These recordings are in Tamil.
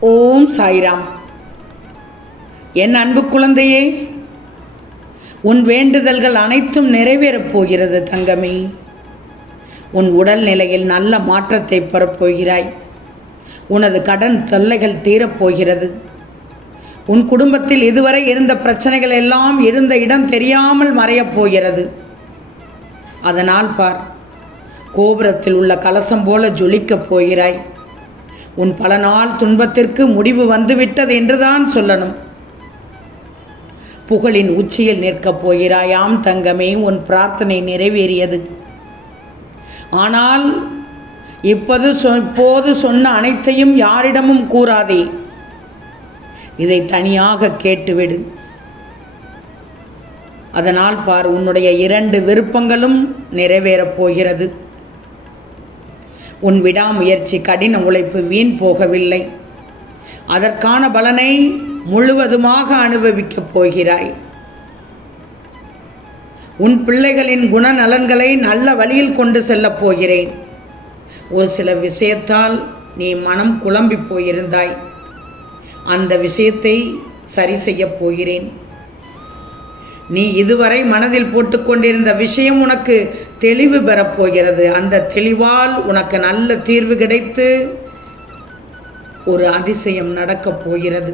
ஓம் சாய்ராம். என் அன்பு குழந்தையே உன் வேண்டுதல்கள் அனைத்தும் நிறைவேறப் போகிறது தங்கமே. உன் உடல் நிலையில் நல்ல மாற்றத்தை பெறப்போகிறாய் உனது கடன் தொல்லைகள் தீரப்போகிறது உன் குடும்பத்தில் இதுவரை இருந்த பிரச்சனைகள் எல்லாம் இருந்த இடம் தெரியாமல் மறையப் போகிறது. அதனால் பார் கோபுரத்தில் உள்ள கலசம் போல ஜொலிக்கப் போகிறாய். உன் பல நாள் துன்பத்திற்கு முடிவு வந்துவிட்டது என்றுதான் சொல்லணும். புகழின் உச்சியில் நிற்கப் போகிறாயாம் தங்கமே உன் பிரார்த்தனை நிறைவேறியது. ஆனால் இப்போது சொ இப்போது சொன்ன அனைத்தையும் யாரிடமும் கூறாதே. இதை தனியாக கேட்டுவிடு. அதனால் பார் உன்னுடைய இரண்டு விருப்பங்களும் நிறைவேறப் போகிறது. உன் விடாமுயற்சி கடின உழைப்பு வீண் போகவில்லை. அதற்கான பலனை முழுவதுமாக அனுபவிக்கப் போகிறாய். உன் பிள்ளைகளின் குணநலன்களை நல்ல வழியில் கொண்டு செல்லப் போகிறேன். ஒரு சில விஷயத்தால் நீ மனம் குழம்பி போயிருந்தாய். அந்த விஷயத்தை சரி செய்யப் போகிறேன். நீ இதுவரை மனதில் போட்டுக்கொண்டிருந்த விஷயம் உனக்கு தெளிவு பெறப்போகிறது. அந்த தெளிவால் உனக்கு நல்ல தீர்வு கிடைத்து ஒரு அதிசயம் நடக்கப் போகிறது.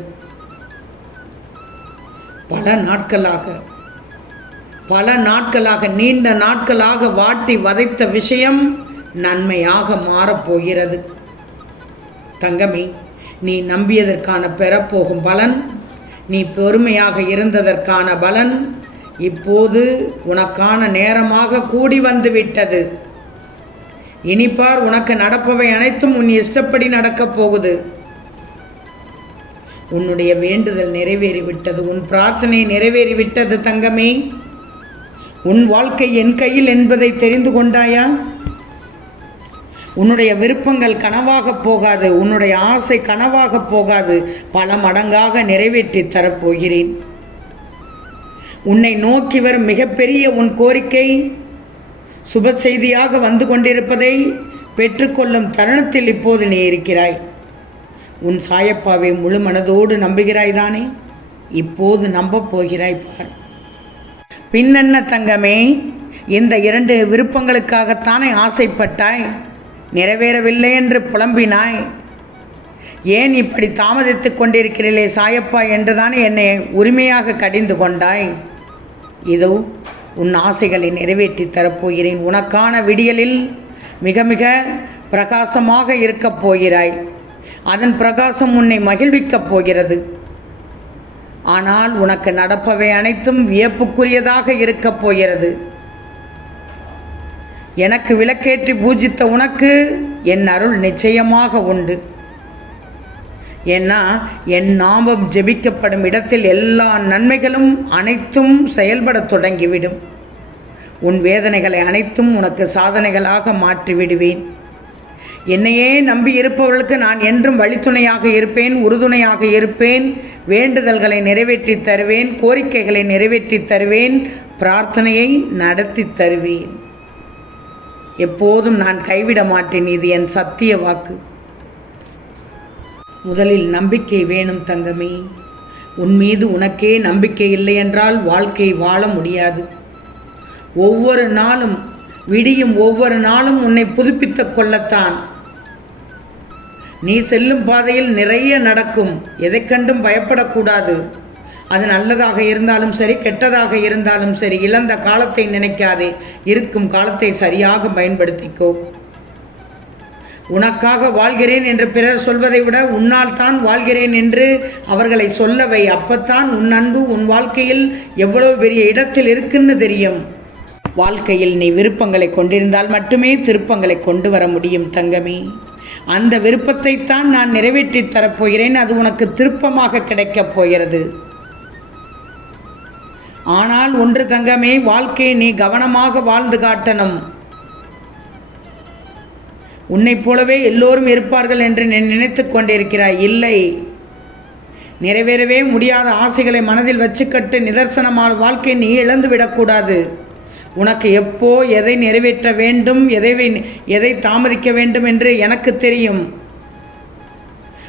பல நாட்களாக பல நாட்களாக நீண்ட நாட்களாக வாட்டி வதைத்த விஷயம் நன்மையாக மாறப்போகிறது தங்கமே நீ நம்பியதற்கான பெறப்போகும் பலன் நீ பொறுமையாக இருந்ததற்கான பலன் இப்போது உனக்கான நேரமாக கூடி வந்து விட்டது. இனிப்பார் உனக்கு நடப்பவை அனைத்தும் உன் இஷ்டப்படி நடக்கப் போகுது. உன்னுடைய வேண்டுதல் நிறைவேறிவிட்டது உன் பிரார்த்தனை நிறைவேறிவிட்டது தங்கமே. உன் வாழ்க்கை என் கையில் என்பதை தெரிந்து கொண்டாயா? உன்னுடைய விருப்பங்கள் கனவாக போகாது. உன்னுடைய ஆசை கனவாக போகாது. பல மடங்காக நிறைவேற்றி தரப்போகிறேன். உன்னை நோக்கி வரும் மிகப்பெரிய உன் கோரிக்கை சுப செய்தியாக வந்து கொண்டிருப்பதை பெற்றுக்கொள்ளும் தருணத்தில் இப்போது நீ இருக்கிறாய். உன் சாயப்பாவை முழு மனதோடு நம்புகிறாய் தானே? இப்போது நம்பப் போகிறாய் பார். பின்னென்ன தங்கமே இந்த இரண்டு விருப்பங்களுக்காகத்தானே ஆசைப்பட்டாய்? நிறைவேறவில்லை என்று புலம்பினாய். ஏன் இப்படி தாமதித்து கொண்டிருக்கிறீர்களே சாயப்பா என்றுதானே என்னை உரிமையாக கடிந்து கொண்டாய்? இதோ உன் ஆசைகளை நிறைவேற்றி தரப்போகிறேன். உனக்கான விடியலில் மிக மிக பிரகாசமாக இருக்கப் போகிறாய். அதன் பிரகாசம் உன்னை மகிழ்விக்கப் போகிறது. ஆனால் உனக்கு நடப்பவை அனைத்தும் வியப்புக்குரியதாக இருக்கப் போகிறது. எனக்கு விளக்கேற்றி பூஜித்த உனக்கு என் அருள் நிச்சயமாக உண்டு. ஏன்னா என் நாமம் ஜெபிக்கப்படும் இடத்தில் எல்லா நன்மைகளும் அனைத்தும் செயல்படத் தொடங்கிவிடும். உன் வேதனைகளை அனைத்தும் உனக்கு சாதனைகளாக மாற்றி விடுவேன் என்னையே நம்பி இருப்பவர்களுக்கு நான் என்றும் வழித்துணையாக இருப்பேன் உறுதுணையாக இருப்பேன். வேண்டுதல்களை நிறைவேற்றி தருவேன் கோரிக்கைகளை நிறைவேற்றி தருவேன் பிரார்த்தனையை நடத்தி தருவேன். எப்போதும் நான் கைவிட மாட்டேன் இது என் சத்திய வாக்கு. முதலில் நம்பிக்கை வேணும் தங்கமே. உன் மீது உனக்கே நம்பிக்கை இல்லை என்றால் வாழ்க்கை வாழ முடியாது. ஒவ்வொரு நாளும் விடியும் ஒவ்வொரு நாளும் உன்னை புதுப்பித்துக் கொள்ளத்தான். நீ செல்லும் பாதையில் நிறைய நடக்கும். எதை கண்டும் பயப்படக்கூடாது. அது நல்லதாக இருந்தாலும் சரி கெட்டதாக இருந்தாலும் சரி இழந்த காலத்தை நினைக்காதே. இருக்கும் காலத்தை சரியாக பயன்படுத்திக்கோ. உனக்காக வாழ்கிறேன் என்று பிறர் சொல்வதை விட உன்னால் தான் வாழ்கிறேன் என்று அவர்களை சொல்லவை. அப்பத்தான் உன் அன்பு உன் வாழ்க்கையில் எவ்வளவு பெரிய இடத்தில் இருக்குன்னு தெரியும். வாழ்க்கையில் நீ விருப்பங்களை கொண்டிருந்தால் மட்டுமே திருப்பங்களை கொண்டு வர முடியும் தங்கமே. அந்த விருப்பத்தை தான் நான் நிறைவேற்றி தரப்போகிறேன். அது உனக்கு திருப்பமாக கிடைக்கப் போகிறது. ஆனால் ஒன்று தங்கமே வாழ்க்கையை நீ கவனமாக வாழ்ந்து காட்டணும். உன்னைப் போலவே எல்லோரும் இருப்பார்கள் என்று நீ நினைத்து கொண்டிருக்கிறாய். இல்லை. நிறைவேறவே முடியாத ஆசைகளை மனதில் வச்சுக்கட்டு நிதர்சனமான வாழ்க்கையை நீ இழந்து விடக்கூடாது. உனக்கு எப்போ எதை நிறைவேற்ற வேண்டும் எதை எதை தாமதிக்க வேண்டும் என்று எனக்கு தெரியும்.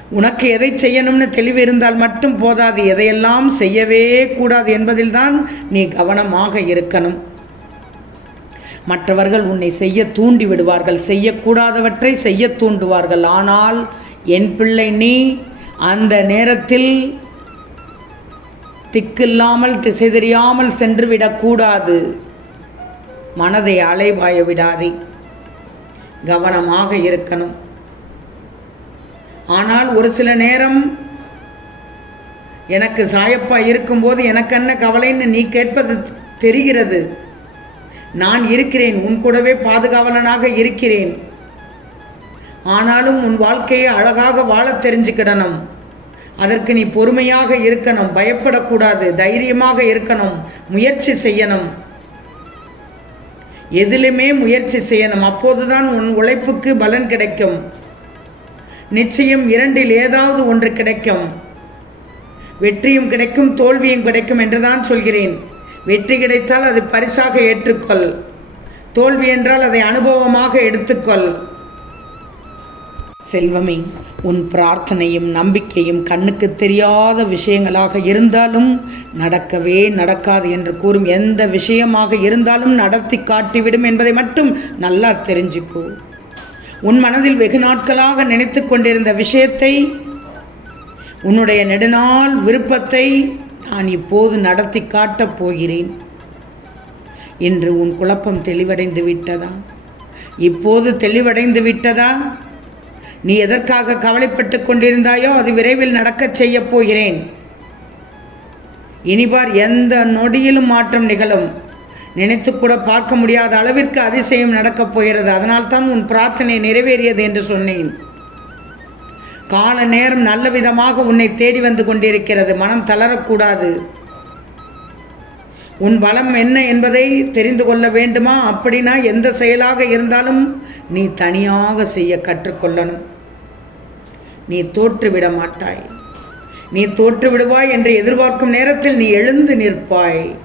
உனக்கு எதை செய்யணும்னு தெளிவு இருந்தால் மட்டும் போதாது. எதையெல்லாம் செய்யவே கூடாது என்பதில்தான் நீ கவனமாக இருக்கணும். மற்றவர்கள் உன்னை செய்ய தூண்டி விடுவார்கள் செய்யக்கூடாதவற்றை செய்ய தூண்டுவார்கள். ஆனால் என் பிள்ளை நீ அந்த நேரத்தில் திக்கில்லாமல் திசை தெரியாமல் சென்று விடக்கூடாது மனதை அலைவாய விடாதே. கவனமாக இருக்கணும். ஆனால் ஒரு சில நேரம் எனக்கு சாயப்பா இருக்கும்போது எனக்கு என்ன கவலைன்னு நீ கேட்பது தெரிகிறது. நான் இருக்கிறேன் உன் கூடவே பாதுகாவலனாக இருக்கிறேன். ஆனாலும் உன் வாழ்க்கையை அழகாக வாழத் தெரிஞ்சுக்கிடணும். அதற்கு நீ பொறுமையாக இருக்கணும் பயப்படக்கூடாது தைரியமாக இருக்கணும் முயற்சி செய்யணும். எதிலுமே முயற்சி செய்யணும் அப்போதுதான் உன் உழைப்புக்கு பலன் கிடைக்கும். நிச்சயம் இரண்டில் ஏதாவது ஒன்று கிடைக்கும். வெற்றியும் கிடைக்கும் தோல்வியும் கிடைக்கும் என்றுதான் சொல்கிறேன். வெற்றி கிடைத்தால் அது பரிசாக ஏற்றுக்கொள். தோல்வி என்றால் அதை அனுபவமாக எடுத்துக்கொள். செல்வமே உன் பிரார்த்தனையும் நம்பிக்கையும் கண்ணுக்கு தெரியாத விஷயங்களாக இருந்தாலும் நடக்கவே நடக்காது என்று கூறும் எந்த விஷயமாக இருந்தாலும் நடத்தி காட்டிவிடும் என்பதை மட்டும் நல்லா தெரிஞ்சுக்கோ. உன் மனதில் வெகு நாட்களாக நினைத்து கொண்டிருந்த விஷயத்தை உன்னுடைய நெடுநாள் விருப்பத்தை நான் இப்போது நடத்தி காட்டப் போகிறேன். என்று உன் குழப்பம் தெளிவடைந்து விட்டதா? இப்போது தெளிவடைந்து விட்டதா? நீ எதற்காக கவலைப்பட்டு கொண்டிருந்தாயோ அது விரைவில் நடக்கச் செய்யப் போகிறேன். இனிபார் எந்த நொடியிலும் மாற்றம் நிகழும். நினைத்து கூட பார்க்க முடியாத அளவிற்கு அதிசயம் நடக்கப் போகிறது. அதனால்தான் உன் பிரார்த்தனை நிறைவேறியது என்று சொன்னேன். கால நேரம் நல்ல விதமாக உன்னை தேடி வந்து கொண்டிருக்கிறது. மனம் தளரக்கூடாது. உன் பலம் என்ன என்பதை தெரிந்து கொள்ள வேண்டுமா? அப்படின்னா எந்த செயலாக இருந்தாலும் நீ தனியாக செய்ய கற்றுக்கொள்ளணும். நீ தோற்றுவிட மாட்டாய். நீ தோற்று விடுவாய் என்று எதிர்பார்க்கும் நேரத்தில் நீ எழுந்து நிற்பாய்.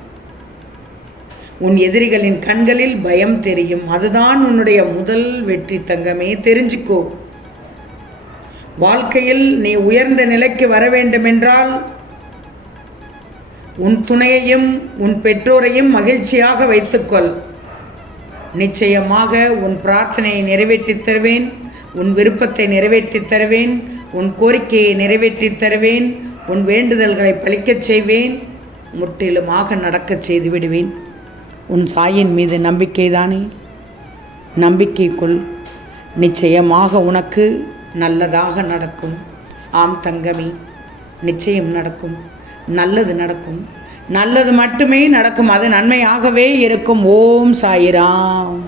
உன் எதிரிகளின் கண்களில் பயம் தெரியும். அதுதான் உன்னுடைய முதல் வெற்றி தங்கமே. தெரிஞ்சுக்கோ. வாழ்க்கையில் நீ உயர்ந்த நிலைக்கு வர வேண்டுமென்றால் உன் துணையையும் உன் பெற்றோரையும் மகிழ்ச்சியாக வைத்துக்கொள். நிச்சயமாக உன் பிரார்த்தனையை நிறைவேற்றித் தருவேன் உன் விருப்பத்தை நிறைவேற்றித் தருவேன் உன் கோரிக்கையை நிறைவேற்றித் தருவேன் உன் வேண்டுதல்களை பழிக்கச் செய்வேன் முற்றிலுமாக நடக்கச் செய்து விடுவேன். உன் சாயின் மீது நம்பிக்கைதானே நம்பிக்கைக்குள் நிச்சயமாக உனக்கு நல்லதாக நடக்கும். ஆம் தங்கமே நிச்சயம் நடக்கும். நல்லது நடக்கும். நல்லது மட்டுமே நடக்கும். அது நன்மையாகவே இருக்கும். ஓம் சாயிராம்.